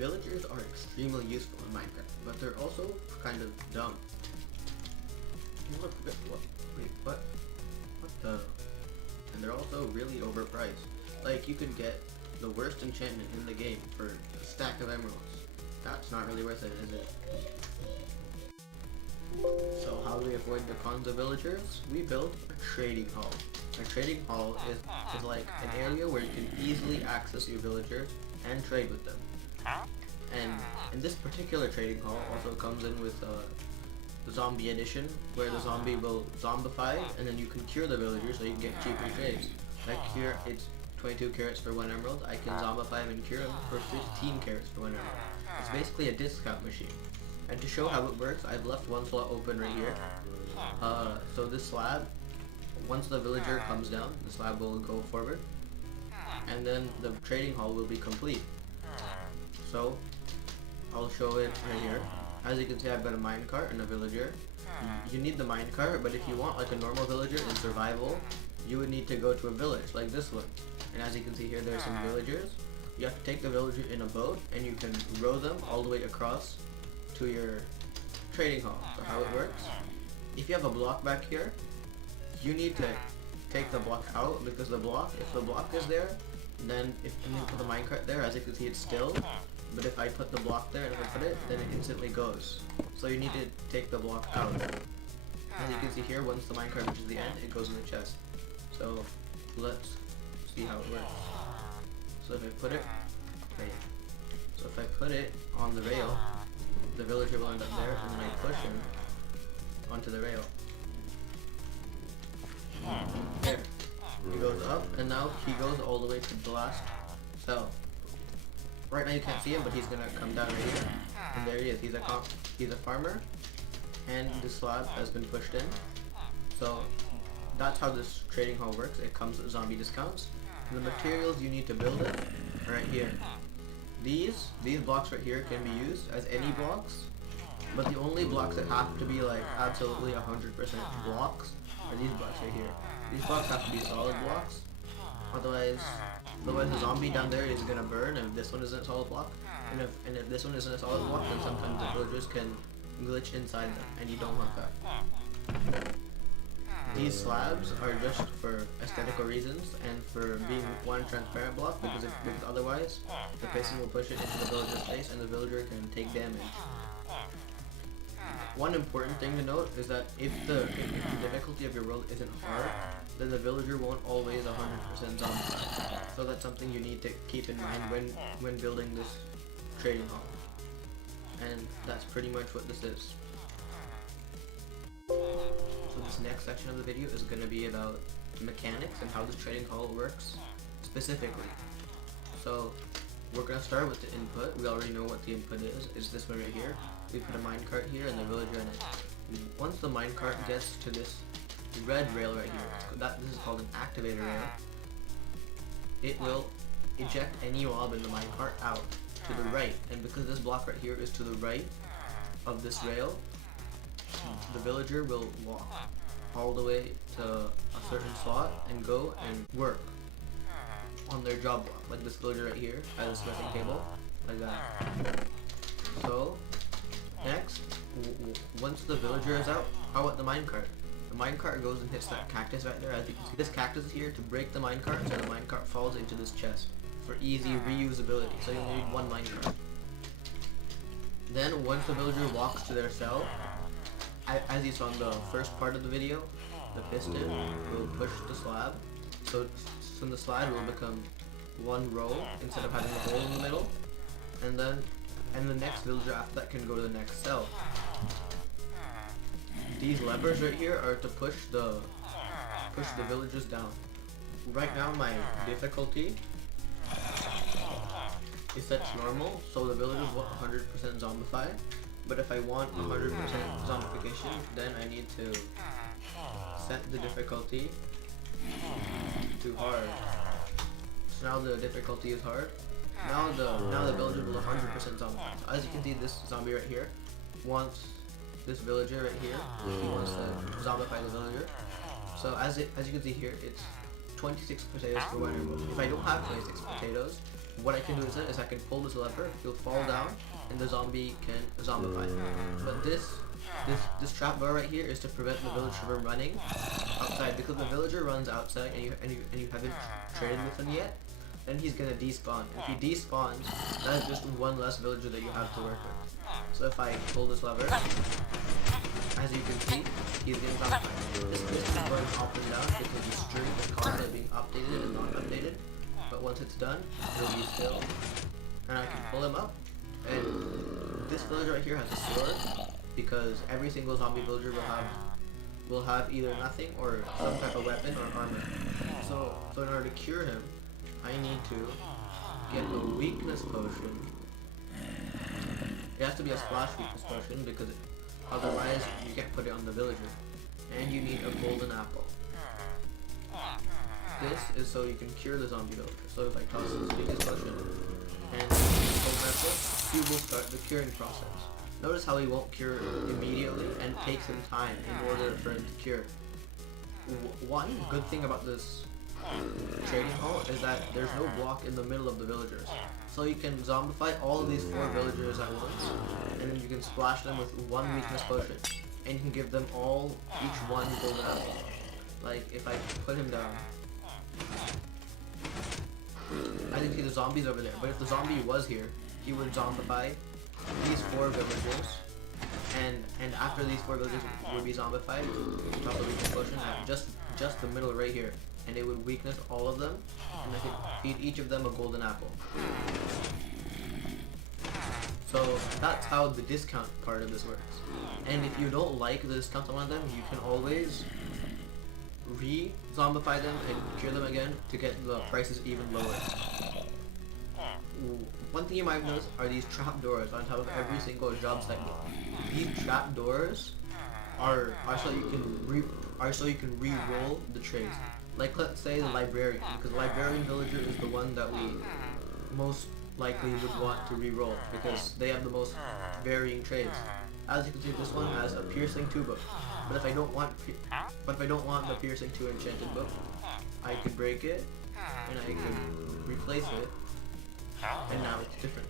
Villagers are extremely useful in Minecraft, but they're also kind of dumb. What? Wait, what? What the? And they're also really overpriced. Like, you could get the worst enchantment in the game for a stack of emeralds. That's not really worth it, is it? So how do we avoid the cons of villagers? We build a trading hall. A trading hall is like an area where you can easily access your villagers and trade with them. And in this particular trading hall also comes in with the zombie edition, where the zombie will zombify and then you can cure the villagers so you can get cheaper trades. Like here it's 22 carrots for 1 emerald. I can zombify him and cure him for 15 carrots for 1 emerald. It's basically a discount machine. And to show how it works, I've left one slot open right here. So this slab, once the villager comes down, the slab will go forward, and then the trading hall will be complete. So I'll show it right here. As you can see, I've got a minecart and a villager. You need the minecart, but if you want like a normal villager in survival, you would need to go to a village like this one. And as you can see here, there are some villagers. You have to take the villager in a boat, and you can row them all the way across to your trading hall. So how it works, if you have a block back here, you need to take the block out, because if the block is there, then if you put the minecart there, as you can see it's still, but if I put the block there and if I put it, then it instantly goes. So you need to take the block out. As you can see here, once the minecart reaches the end, it goes in the chest. So let's see how it works. So if I put it, on the rail, the villager will end up there, and then I push him onto the rail. There. He goes up, and now he goes all the way to the last cell. Right now you can't see him, but he's gonna come down right here. And there he is. He's a farmer, and the slab has been pushed in. So that's how this trading hall works. It comes with zombie discounts. And the materials you need to build it are right here. These blocks right here can be used as any blocks, but the only blocks that have to be like absolutely 100% blocks are these blocks right here. These blocks have to be solid blocks, otherwise the zombie down there is gonna burn if this one isn't a solid block. And if this one isn't a solid block, then sometimes the villagers can glitch inside them, and you don't want that. These slabs are just for aesthetical reasons and for being one transparent block, because otherwise the person will push it into the villager's face and the villager can take damage. One important thing to note is that if the difficulty of your world isn't hard, then the villager won't always 100% zombie. So that's something you need to keep in mind when building this trading hall. And that's pretty much what this is. So this next section of the video is going to be about mechanics and how this trading hall works specifically. So we're going to start with the input. We already know what the input is. It's this one right here. We put a minecart here and the villager in it. Once the minecart gets to this red rail right here, this is called an activator rail, it will eject any mob in the minecart out to the right. And because this block right here is to the right of this rail, the villager will walk all the way to a certain slot and go and work on their job block, like this villager right here has a smithing table, like that. So next, once the villager is out, how about the minecart? The minecart goes and hits that cactus right there. As you can see, this cactus is here to break the minecart, so the minecart falls into this chest for easy reusability. So you only need one minecart. Then once the villager walks to their cell, as you saw in the first part of the video, the piston will push the slab, so the slab will become one row instead of having a hole in the middle, and the next villager after that can go to the next cell. These levers right here are to push the villagers down. Right now my difficulty is set to normal, so the villagers will 100% zombify. But if I want 100% zombification, then I need to set the difficulty to hard. So now the difficulty is hard. Now the villager will 100% zombify. So as you can see, this zombie right here wants this villager right here. He wants to zombify the villager. So as you can see here, it's 26 potatoes for 1 emerald. If I don't have 26 potatoes, what I can do is I can pull this lever, he'll fall down, and the zombie can zombify. But this trap door right here is to prevent the villager from running outside, because the villager runs outside and you haven't traded with him yet, then he's gonna despawn. If he despawns, that is just one less villager that you have to work with. So if I pull this lever, as you can see, he's getting zombified. This is going up and down because the string is constantly being updated and not updated. But once it's done, it'll be still, and I can pull him up. And this villager right here has a sword, because every single zombie villager will have either nothing or some type of weapon or armor. So in order to cure him, I need to get a weakness potion. It has to be a splash weakness potion, because otherwise you can't put it on the villager. And you need a golden apple. This is so you can cure the zombie villager. So if I toss this weakness potion and golden apple, he will start the curing process. Notice how he won't cure immediately and takes some time in order for him to cure. One good thing about this trading hall is that there's no block in the middle of the villagers. So you can zombify all of these 4 villagers at once, and then you can splash them with one weakness potion, and you can give them all, each one golden apple. Like if I put him down, I can see the zombies over there, but if the zombie was here, he would zombify these 4 villagers, and after these 4 villagers would be zombified, top of the weakness potion at just the middle right here, and it would weakness all of them, and I could feed each of them a golden apple. So that's how the discount part of this works. And if you don't like the discounts on one of them, you can always re-zombify them and cure them again to get the prices even lower. One thing you might notice are these trapdoors on top of every single job site. These trapdoors are so you can re-roll the trades. Like let's say the librarian, because the librarian villager is the one that we most likely would want to re-roll, because they have the most varying trades. As you can see, this one has a piercing 2 book. But if I don't want the piercing 2 enchanted book, I could break it and I could replace it, and now it's different.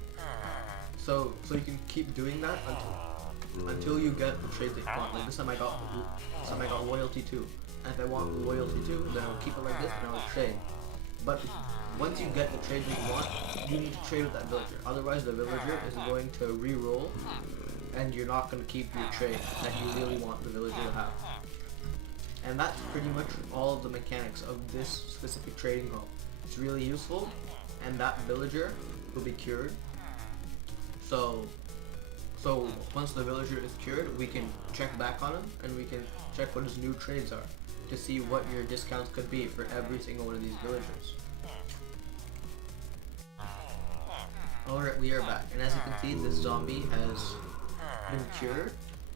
So you can keep doing that until you get the trades that you want. Like this time I got loyalty 2. And if I want loyalty 2, then I'll keep it like this and I'll trade. But once you get the trade that you want, you need to trade with that villager. Otherwise the villager is going to re-roll, and you're not going to keep your trade that you really want the villager to have. And that's pretty much all of the mechanics of this specific trading hall. It's really useful, and that villager will be cured. So once the villager is cured, we can check back on him, and we can check what his new trades are to see what your discounts could be for every single one of these villagers. Alright, we are back, and as you can see, this zombie has been cured,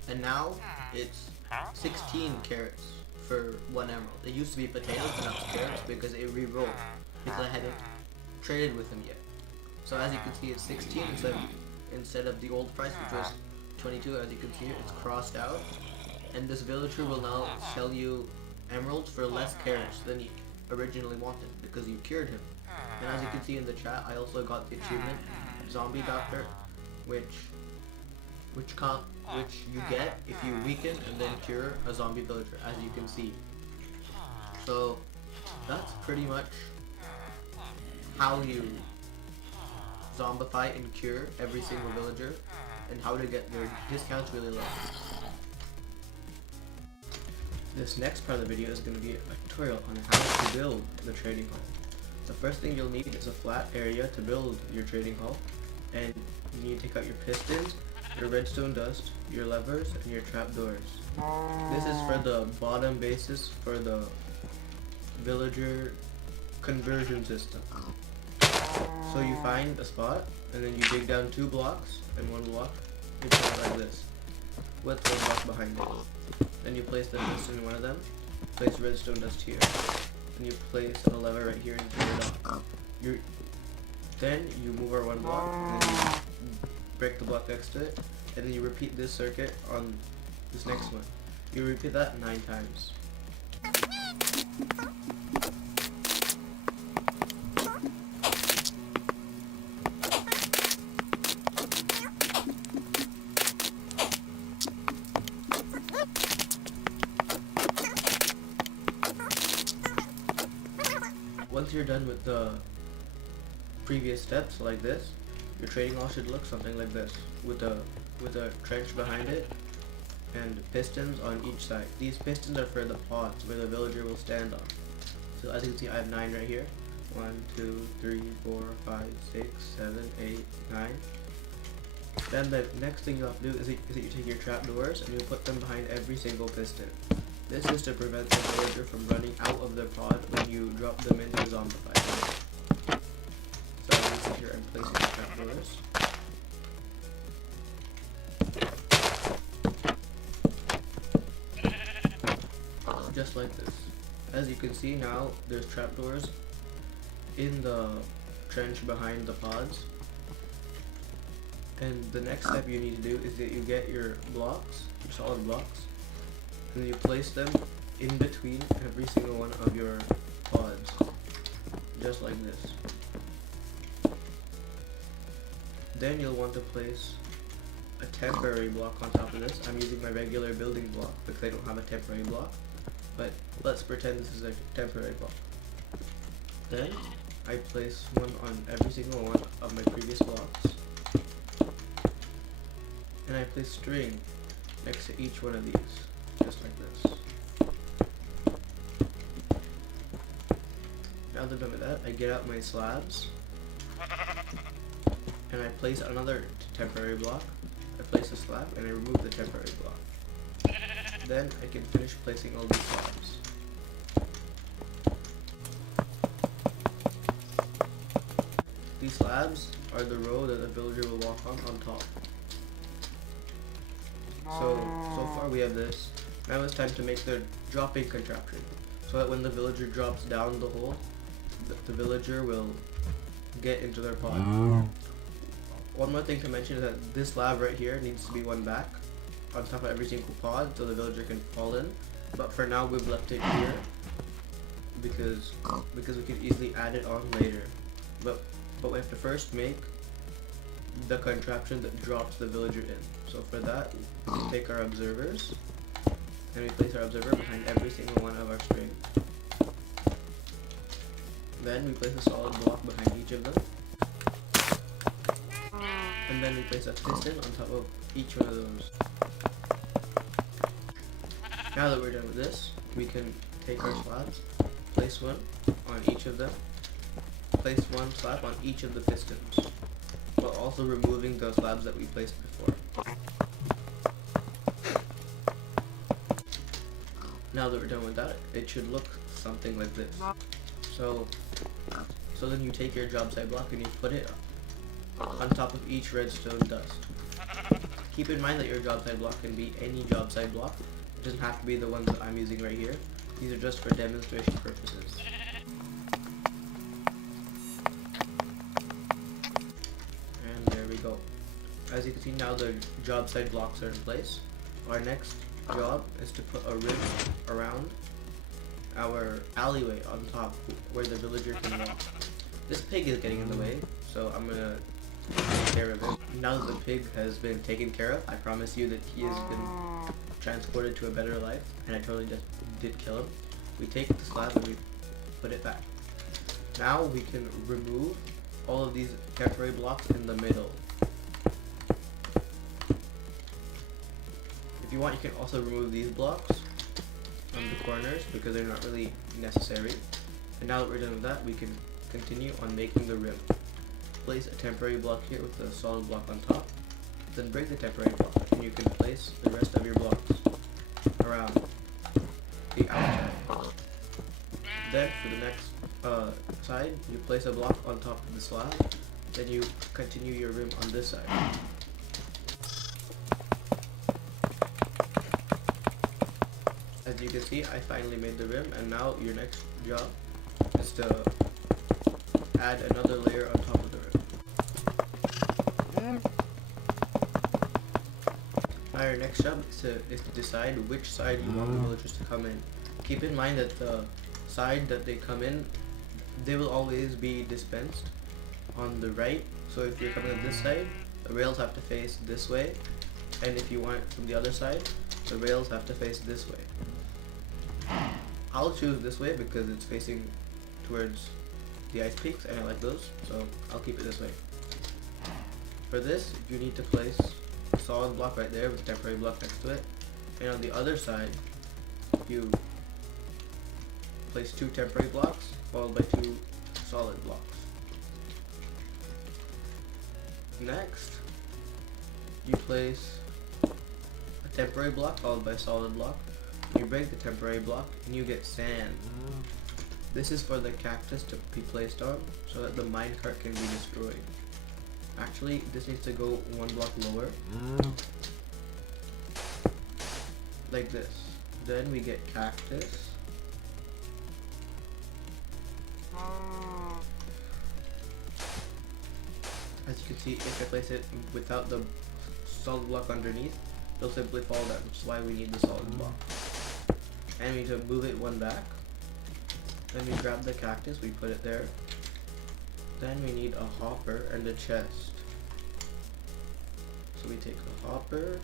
and now it's 16 carrots for 1 emerald. It used to be potatoes, but now it's carrots because it re-rolled, because I hadn't traded with him yet. So as you can see, it's 16 instead of the old price, which was 22. As you can see here, it's crossed out, and this villager will now sell you emeralds for less carrots than he originally wanted, because you cured him. And as you can see in the chat, I also got the achievement Zombie Doctor, which you get if you weaken and then cure a zombie villager, as you can see. So that's pretty much how you zombify and cure every single villager, and how to get their discounts really low. This next part of the video is going to be a tutorial on how to build the trading hall. The first thing you'll need is a flat area to build your trading hall, and you need to take out your pistons, your redstone dust, your levers, and your trapdoors. This is for the bottom bases for the villager conversion system. So you find a spot, and then you dig down 2 blocks, and 1 block, you put it like this, with 1 block behind it. Then you place the piston in one of them, place redstone dust here, and you place a lever right here and turn it on. Then you move our 1 block, and then you break the block next to it, and then you repeat this circuit on this next one. You repeat that 9 times. you're done with the previous steps like this, your trading hall should look something like this, with a trench behind it and pistons on each side. These pistons are for the pods where the villager will stand on. So as you can see, I have 9 right here. 1, 2, 3, 4, 5, 6, 7, 8, 9. Then the next thing you have to do is that you take your trapdoors and you put them behind every single piston. This is to prevent the villager from running out of their pod when you drop them into the zombie fight. So I'm sit here and placing the trapdoors. Just like this. As you can see now, there's trapdoors in the trench behind the pods. And the next step you need to do is that you get your blocks, your solid blocks, and you place them in between every single one of your pods, just like this. Then you'll want to place a temporary block on top of this. I'm using my regular building block because I don't have a temporary block, but let's pretend this is a temporary block. Then I place one on every single one of my previous blocks, and I place string next to each one of these, just like this. Now that I'm done with that, I get out my slabs, and I place another temporary block. I place a slab, and I remove the temporary block. Then I can finish placing all these slabs. These slabs are the row that the villager will walk on top. So far we have this. Now it's time to make the dropping contraption, so that when the villager drops down the hole, the villager will get into their pod. One more thing to mention is that this slab right here needs to be one back on top of every single pod so the villager can fall in. But for now we've left it here because we can easily add it on later. But we have to first make the contraption that drops the villager in. So for that, we take our observers and we place our observer behind every single one of our strings. Then we place a solid block behind each of them. And then we place a piston on top of each one of those. Now that we're done with this, we can take our slabs, place one on each of them, place one slab on each of the pistons, while also removing the slabs that we placed before. Now that we're done with that, it should look something like this. So then you take your job site block and you put it on top of each redstone dust. Keep in mind that your job site block can be any job site block. It doesn't have to be the ones that I'm using right here. These are just for demonstration purposes. And there we go. As you can see now, the job site blocks are in place. Our next job is to put a rim around our alleyway on top where the villager can walk. This pig is getting in the way, so I'm gonna take care of it. Now that the pig has been taken care of, I promise you that he has been transported to a better life, and I totally just did kill him. We take the slab and we put it back. Now we can remove all of these temporary blocks in the middle. If you want, you can also remove these blocks from the corners because they're not really necessary. And now that we're done with that, we can continue on making the rim. Place a temporary block here with a solid block on top. Then break the temporary block, and you can place the rest of your blocks around the outside. Then for the next side, you place a block on top of the slab. Then you continue your rim on this side. As you can see, I finally made the rim, and now your next job is to add another layer on top of the rim. Now your next job is to decide which side you want the villagers to come in. Keep in mind that the side that they come in, they will always be dispensed on the right. So if you're coming on this side, the rails have to face this way, and if you want it from the other side, the rails have to face this way. I'll choose this way because it's facing towards the ice peaks, and I like those, so I'll keep it this way. For this, you need to place a solid block right there with a temporary block next to it, and on the other side, you place 2 temporary blocks followed by 2 solid blocks. Next, you place a temporary block followed by a solid block. You break the temporary block and you get sand. This is for the cactus to be placed on so that the minecart can be destroyed. Actually, this needs to go 1 block lower. Like this. Then we get cactus. As you can see, if I place it without the solid block underneath, it'll simply fall down, which is why we need the solid block. And we need to move it 1 back. Then we grab the cactus, we put it there. Then we need a hopper and a chest. So we take a hopper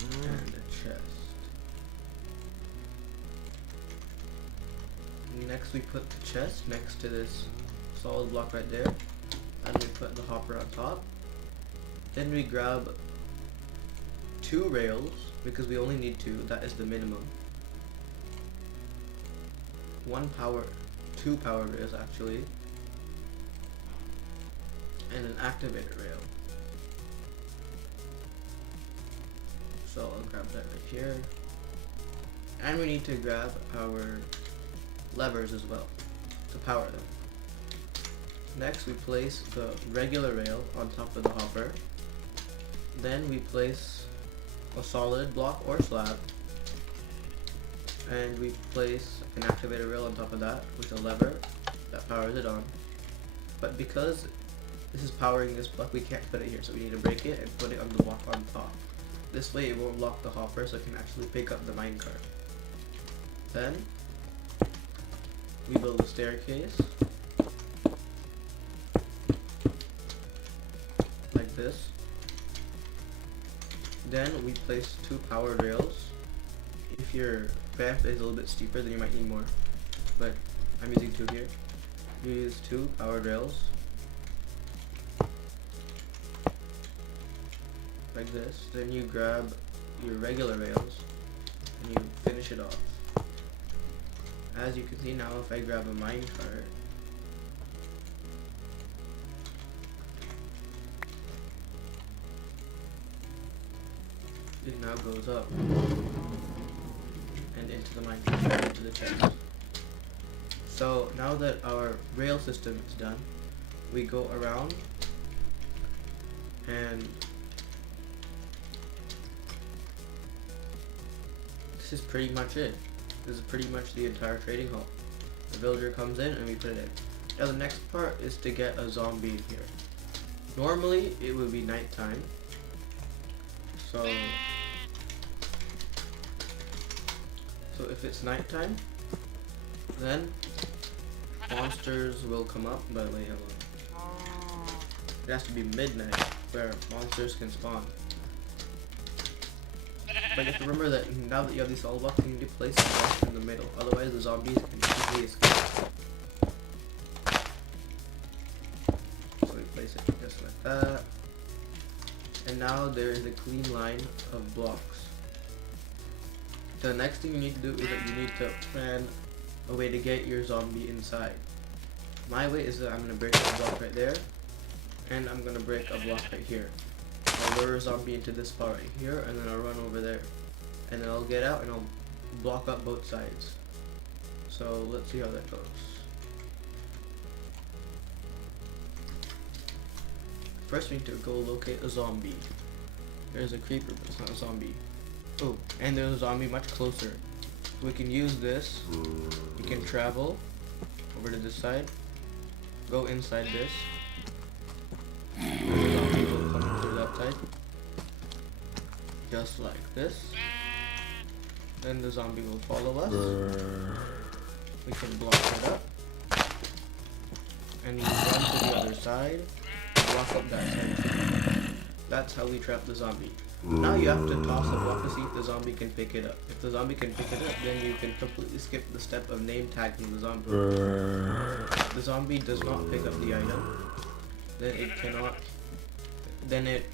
and a chest. Next we put the chest next to this solid block right there. And we put the hopper on top. Then we grab 2 rails, because we only need 2, that is the minimum. 2 power rails actually, and an activator rail. So I'll grab that right here. And we need to grab our levers as well to power them. Next we place the regular rail on top of the hopper. Then we place a solid block or slab, and we place an activator rail on top of that with a lever that powers it on. But because this is powering this block, we can't put it here, so we need to break it and put it on the block on top. This way it won't block the hopper, so it can actually pick up the minecart. Then we build a staircase like this. Then we place 2 power rails. If your path is a little bit steeper, then you might need more, but I'm using 2 here. You use 2 power rails like this. Then you grab your regular rails and you finish it off. As you can see now, if I grab a minecart, it now goes up and into the minecart, into the chest. So now that our rail system is done, we go around and this is pretty much it. This is pretty much the entire trading hall. The villager comes in and we put it in. Now the next part is to get a zombie in here. Normally it would be nighttime. So if it's nighttime, then monsters will come up, but wait, it has to be midnight where monsters can spawn. But you have to remember that now that you have these solid blocks, you need to place them in the middle, otherwise the zombies can easily escape. So we place it just like that. And now there is a clean line of blocks. The next thing you need to do is that you need to plan a way to get your zombie inside. My way is that I'm going to break a block right there, and I'm going to break a block right here. I'll lure a zombie into this spot right here, and then I'll run over there. And then I'll get out and I'll block up both sides. So let's see how that goes. First we need to go locate a zombie. There's a creeper, but it's not a zombie. Oh, and there's a zombie much closer. We can use this. We can travel over to this side. Go inside this. And the zombie will come through that side. Just like this. Then the zombie will follow us. We can block it up. And you run to the other side. Block up that side. That's how we trap the zombie. Now you have to toss a block to see if the zombie can pick it up. If the zombie can pick it up, then you can completely skip the step of name tagging the zombie. If the zombie does not pick up the item, then it cannot, then it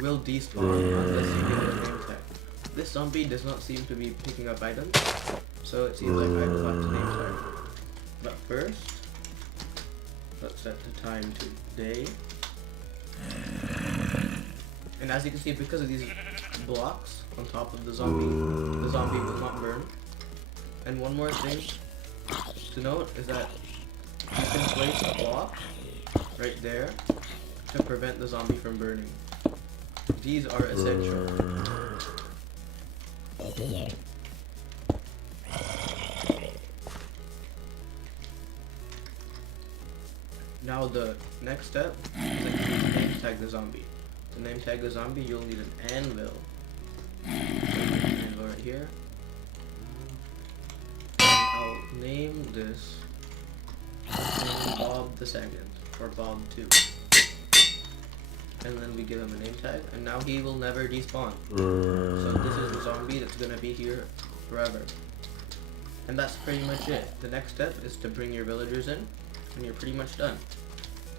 will despawn unless you give it a name tag. This zombie does not seem to be picking up items, so it seems like I forgot to name tag. But first, let's set the time to day. And as you can see, because of these blocks on top of the zombie will not burn. And one more thing to note is that you can place a block right there to prevent the zombie from burning. These are essential. Now the next step is that you need to name tag the zombie. To name tag the zombie, you'll need an anvil. Anvil right here. And I'll name this Bob the Second, or Bob 2. And then we give him a name tag, and now he will never despawn. So this is the zombie that's gonna be here forever. And that's pretty much it. The next step is to bring your villagers in, and you're pretty much done.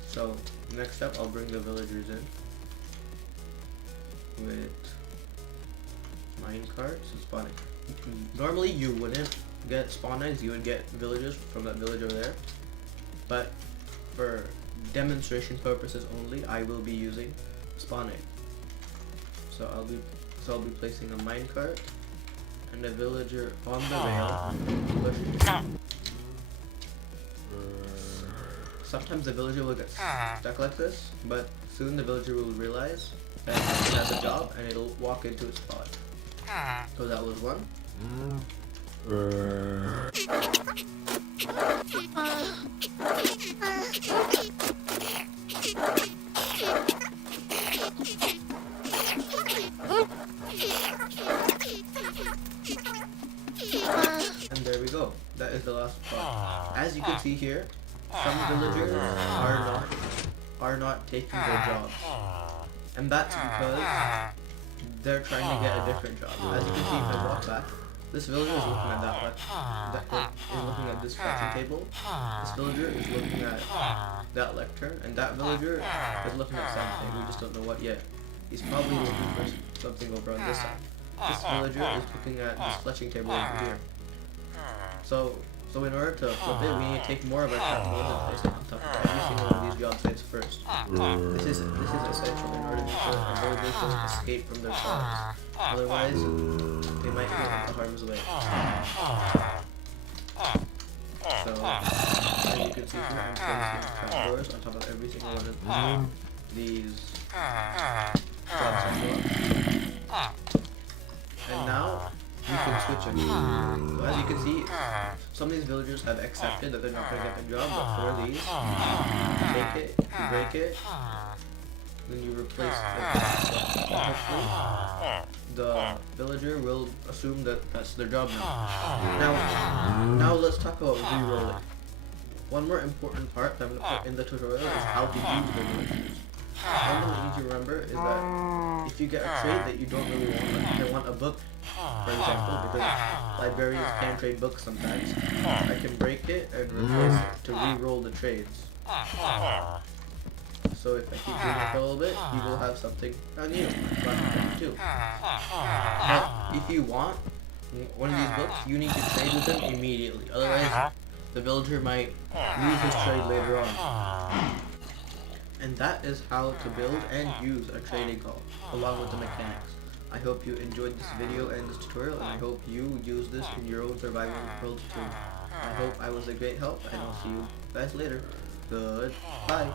So next step, I'll bring the villagers in with minecarts and spawning. Normally you wouldn't get spawn eggs, you would get villagers from that village over there. But for demonstration purposes only, I will be using spawn egg. So I'll be placing a minecart and a villager on the rail. Sometimes the villager will get stuck like this, but soon the villager will realize that it has a job and it'll walk into its spot. So that was one. And there we go. That is the last spot. As you can see here, some villagers are not taking their jobs. And that's because they're trying to get a different job. As you can see, if I walk back, this villager is looking at looking at this crafting table. This villager is looking at that lectern, and that villager is looking at something. We just don't know what yet. He's probably looking for something over on this side. This villager is looking at this fletching table over here. So in order to flip it, we need to take more of our crafting table and place it on top of every single one of these job sites first. This is essential in order to ensure our villagers don't escape from their jobs. Otherwise, they might get into harm's way. So, as you can see here, I'm placing trapdoors on top of every single one of these job sites. And now, you can switch them. So as you can see, some of these villagers have accepted that they're not going to get the job, but for these, you take it, you break it, then you replace it. Hopefully, the villager will assume that that's their job now. Now let's talk about re-rolling. One more important part that I'm going to put in the tutorial is how to use the villagers. One thing you need to remember is that if you get a trade that you don't really want, like if I want a book, for example, because librarians can trade books sometimes, I can break it and replace it to re-roll the trades. So if I keep doing it for a little bit, you will have something new, too. But if you want one of these books, you need to trade with them immediately, otherwise the villager might lose his trade later on. And that is how to build and use a trading hall, along with the mechanics. I hope you enjoyed this video and this tutorial, and I hope you use this in your own survival world too. I hope I was a great help, and I'll see you guys later. Goodbye.